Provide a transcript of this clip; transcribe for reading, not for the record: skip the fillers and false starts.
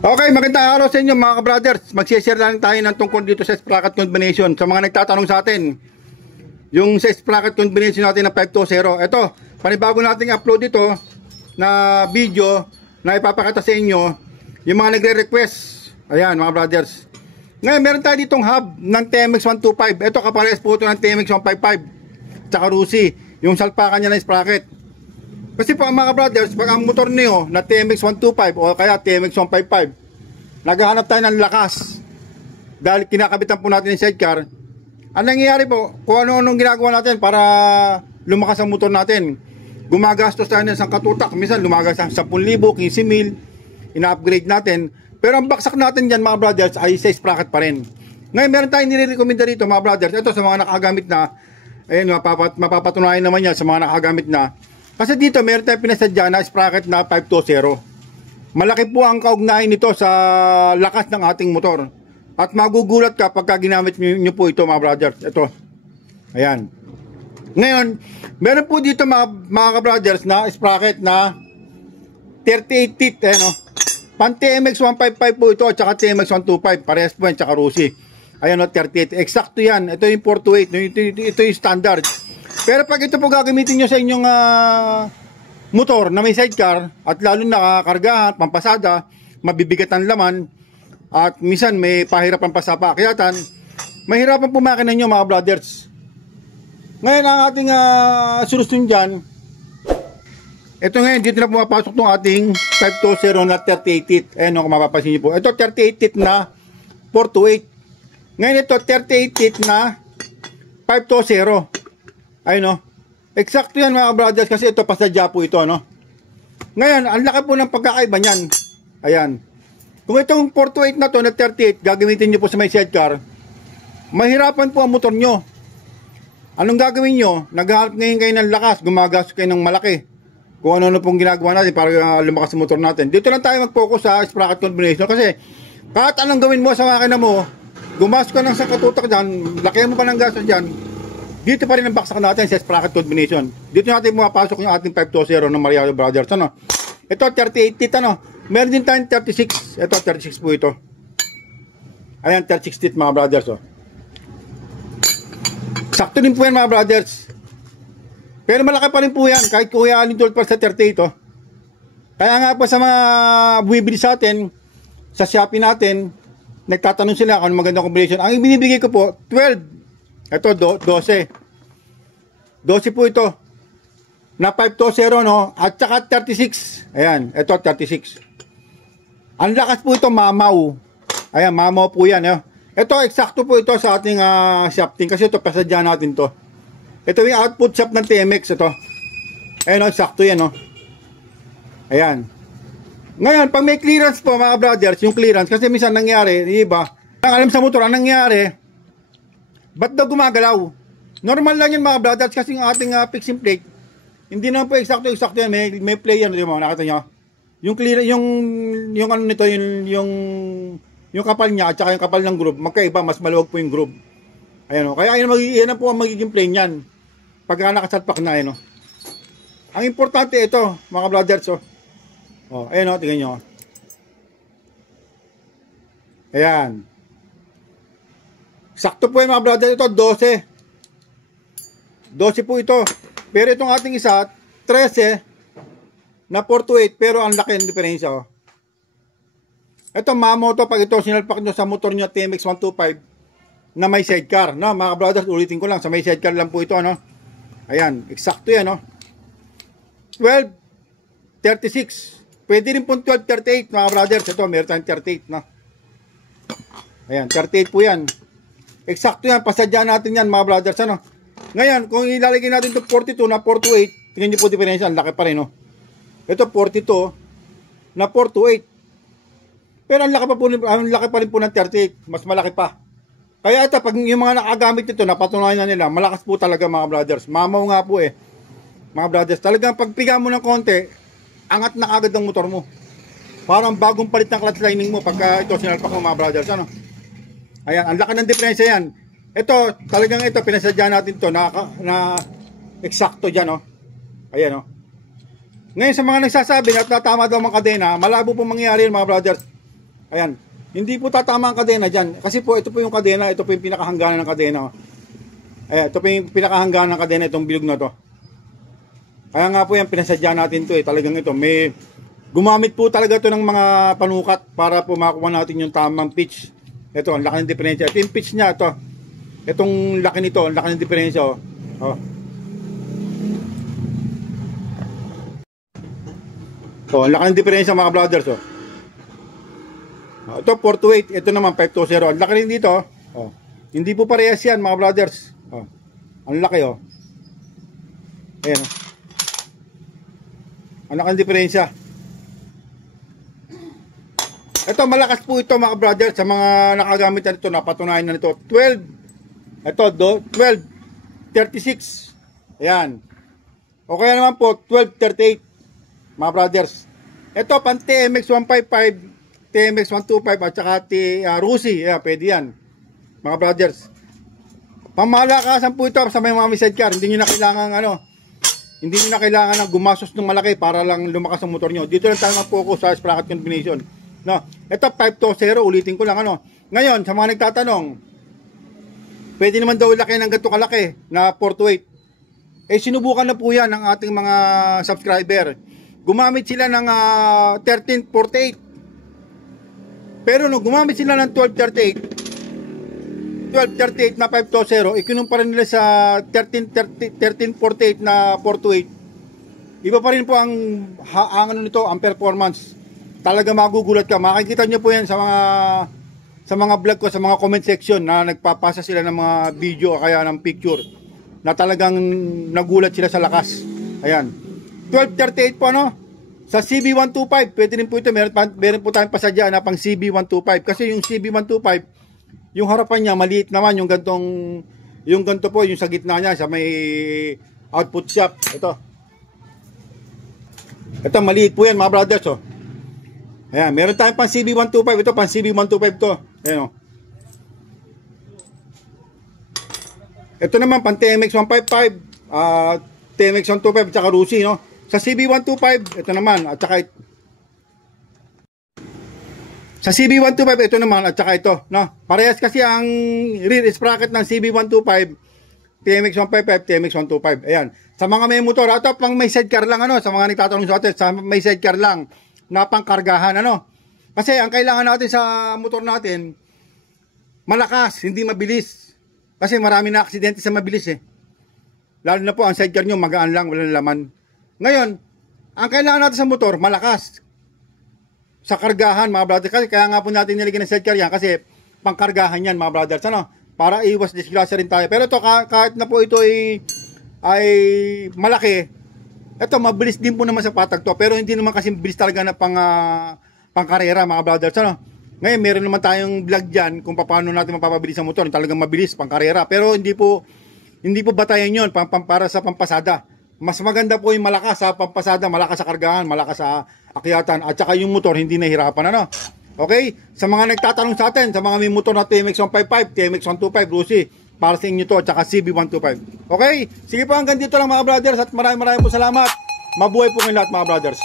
Okay, magandang araw sa inyo mga ka-brothers. Mag-share lang tayo ng tungkol dito sa sprocket combination. Sa mga nagtatanong sa atin, yung sa sprocket combination natin na 520. Ito, panibago nating upload dito na video na ipapakita sa inyo yung mga nagre-request. Ayan mga brothers. Ngayon, meron tayo ditong hub ng TMX 125. Ito, kapares po ito ng TMX 155. Tsaka Rusi, yung salpakan niya ng sprocket. Kasi po mga brothers, pag ang motor niyo na TMX 125 o kaya TMX 155, naghahanap tayo ng lakas dahil kinakabitan po natin yung sidecar. Ang nangyayari po, kung ano-anong ginagawa natin para lumakas ang motor natin, gumagastos tayo ng isang katutak. Minsan lumagas ang 10,000, 15,000, ina-upgrade natin. Pero ang baksak natin dyan mga brothers ay sa sprocket pa rin. Ngayon meron tayong nire-recommenda dito mga brothers. Ito sa mga nakagamit na, ayun, mapapatunayan naman yan sa mga nakagamit na. Kasi dito meron tayong pinasadya na sprocket na 520. Malaki po ang kaugnayan nito sa lakas ng ating motor. At magugulat ka pagka ginamit nyo po ito mga brothers. Ito. Ayan. Ngayon, meron po dito mga ka-brothers na sprocket na 38 teeth. Eh, no? Pan TMX 155 po ito at saka TMX 125. Parehas po yan, tsaka Rusi. Ayan o, 38. Eksakto yan. Ito yung 428. Ito yung standard. Pero pag ito po gagamitin nyo sa inyong motor na may sidecar at lalo na kargahan, pampasada, mabibigat ang laman at minsan may pahirapan pa sa paakyatan, mahirapan po makina nyo mga brothers. Ngayon ang ating solusyon dyan, ito ngayon dito na pumapasok itong ating 520 na 38 teeth. Ayan o, kung mapapansin nyo po, ito 38 teeth na 428. Ngayon ito 38 teeth na 520. Ayun no. Eksakto yan mga brothers kasi ito pasadya po ito no. Ngayon, ang laki po ng pagkakaiba niyan. Ayan. Kung itong 428 na to na 38 gagamitin niyo po sa may sidecar, mahirapan po ang motor nyo. Anong gagawin nyo? Naghahanap ngayon kayo ng lakas, gumagastos kayo ng malaki. Kung ano-ano pong ginagawa natin para lumakas ang motor natin. Dito lang tayo mag-focus sa sprocket combination kasi kahit anong gawin mo sa makina mo, gumastos ka ng sa katutak dyan, lakihan mo pa ng gastos dyan, dito pa rin ang baksak natin sa sprocket combination. Dito natin pumapasok yung ating 520 ng Mariano Brothers. Ano? Ito 38 teeth ano. Meron din tayong 36. Ito 36 po ito. Ayan 36 teeth mga brothers oh. Sakto din po yan mga brothers. Pero malaki pa rin po yan kahit kuya alin pa sa 38 oh. Kaya nga po sa mga bumibili sa atin sa Shopee natin, nagtatanong sila kung magandang combination. Ang ibinibigay ko po 12. Ito, 12. 12 po ito. Na 520, no? At saka 36. Ayan, ito 36. Ang lakas po ito, mamaw. Ayan, mamaw po yan. Ito, eksakto po ito sa ating shafting. Kasi ito, pasadya natin to. Ito yung output shaft ng TMX. Ito. Ayan, eksakto yan, no? Ayan. Ngayon, pag may clearance po, mga brothers, yung clearance, kasi minsan nangyari, di ba? Ang alam sa motor, ang nangyari, ba't daw gumagalaw? Normal lang yun mga brothers kasi yung ating fixing plate, hindi naman po eksakto yan. May play yan, di ba? Nakita nyo? Yung clear, yung ano nito, yung kapal niya at saka yung kapal ng groove, magkaiba, mas maluwag po yung groove. Ayan o. Kaya yan po ang magiging plane yan. Pagka nakasalpak na, ayan o. Ang importante ito, mga brothers, o. O, ayan o, tingnan nyo. Ayan. Sakto po yung mga brother, ito 12. 12 po ito. Pero itong ating isa, 13 na 428, pero ang laki ng diferensya. Oh. Ito mamo to pag ito sinalpak nyo sa motor nyo TMX 125 na may sidecar. No? Mga brothers, ulitin ko lang, sa may sidecar lang po ito. No? Ayan, eksakto yan. No? 12, 36. Pwede rin po 12, 38 mga brothers. Ito, meron tayong 38. No? Ayan, 38 po yan. Eksakto yan, pasadya natin yan mga brothers ano. Ngayon, kung ilalagay natin ito 42 na 428, tingnan nyo po diferensya, ang laki pa rin no. Ito 42 na 428. Pero ang laki pa rin po ng 38, mas malaki pa. Kaya ito, pag yung mga nakagamit nito, napatunayan na nila, malakas po talaga mga brothers. Mamaw nga po eh. Mga brothers, talagang pagpiga mo ng konti, angat na agad ang motor mo. Parang bagong palit ng clutch lining mo pagka ito sinalpak mo mga brothers ano. Ayan, ang laki ng diferensya yan. Ito, talagang ito, pinasadya natin to na eksakto dyan, oh. Ayan, oh. Ngayon, sa mga nagsasabi na tama daw mga kadena, malabo pong mangyayari yun, mga brothers. Ayan. Hindi po tatama ang kadena dyan. Kasi po, ito po yung kadena. Ito po yung pinakahangganan ng kadena. Ayan, ito po yung pinakahangganan ng kadena. Itong bilog na to. Kaya nga po yan, pinasadya natin to eh. Talagang ito. May gumamit po talaga ito ng mga panukat para po makuha natin yung tamang pitch. Ito, ang laki ng diferensya. Ito yung pitch niya. Ito. Itong laki nito. Ang laki ng diferensya. Oh. Oh. So, ang laki ng diferensya mga brothers. Oh. Ito 428, ito naman 520. Ang laki rin dito. Oh. Hindi po parehas yan mga brothers. Oh. Ang laki oh. Ayan. Oh. Ang laki ng diferensya. Ito malakas po ito mga brothers sa mga nakagamit na ito, napatunayan na nito. 12. Ito 12 36. Ayan. O kaya naman po 1238 mga brothers. Ito pang TMX 155, TMX 125 at saka Rusi. Yeah, pwede yan mga brothers. Pamalakasan po ito sa may mga sidecar. Hindi nyo na kailangan hindi nyo na kailangan ng gumasos ng malaki para lang lumakas ang motor nyo. Dito lang tayo mag-focus sa sprocket combination. No, ito 520, ulitin ko lang Ngayon, sa mga nagtatanong, pwede naman daw laki ng ganito kalaki na 428. Sinubukan na po yan ng ating mga subscriber. Gumamit sila ng 1348. Pero nung gumamit sila ng 1238 na 520, ikinumpara nila sa 1348 na 428. Iba pa rin po ang nito, ang performance. Talaga magugulat ka. Makikita nyo po yan sa mga vlog ko, sa mga comment section na nagpapasa sila ng mga video o kaya ng picture na talagang nagulat sila sa lakas. Ayan. 1238 po sa CB125, pwede rin po ito. Meron po tayong pasadya na pang CB125. Kasi yung CB125, yung harapan niya maliit naman, yung ganito po, yung sa gitna niya, sa may output shop. Ito maliit po yan mga brothers. Ayan, meron tayong pang CB125. Ito pang CB125 to. Ayan Ito naman pang TMX 155, TMX 125 at saka Rusi, Sa CB125, ito naman, at saka sa CB125, ito naman, at saka ito, Parehas kasi ang rear sprocket ng CB125, TMX 155, TMX 125. Ayan. Sa mga may motor, ito pang may sidecar lang, sa mga nagtatanong sa atin, sa may sidecar lang, na pangkargahan, Kasi ang kailangan natin sa motor natin, malakas, hindi mabilis. Kasi marami na aksidente sa mabilis Lalo na po ang sidecar nyo, magaan lang, walang laman. Ngayon, ang kailangan natin sa motor, malakas. Sa kargahan, mga brothers. Kaya nga po natin nilagyan ng sidecar yan, kasi pangkargahan yan, mga brothers. Para iwas disgrasya rin tayo. Pero ito, kahit na po ito ay malaki, ito, mabilis din po naman sa patag to. Pero hindi naman kasi bilis talaga na pangkarera, mga brothers. Ngayon, meron naman tayong vlog dyan kung paano natin mapapabilis ang motor. Talagang mabilis, pangkarera. Pero hindi po batayan yun para sa pampasada. Mas maganda po yung malakas sa pampasada, malakas sa kargahan, malakas sa akyatan, at saka yung motor hindi nahihirapan. Okay? Sa mga nagtatanong sa atin, sa mga may motor na TMX 155, TMX 125, Rusi, para sa inyo to, at saka CB125. Okay? Sige po, hanggang dito lang mga brothers, at maraming po salamat. Mabuhay po kayo lahat mga brothers.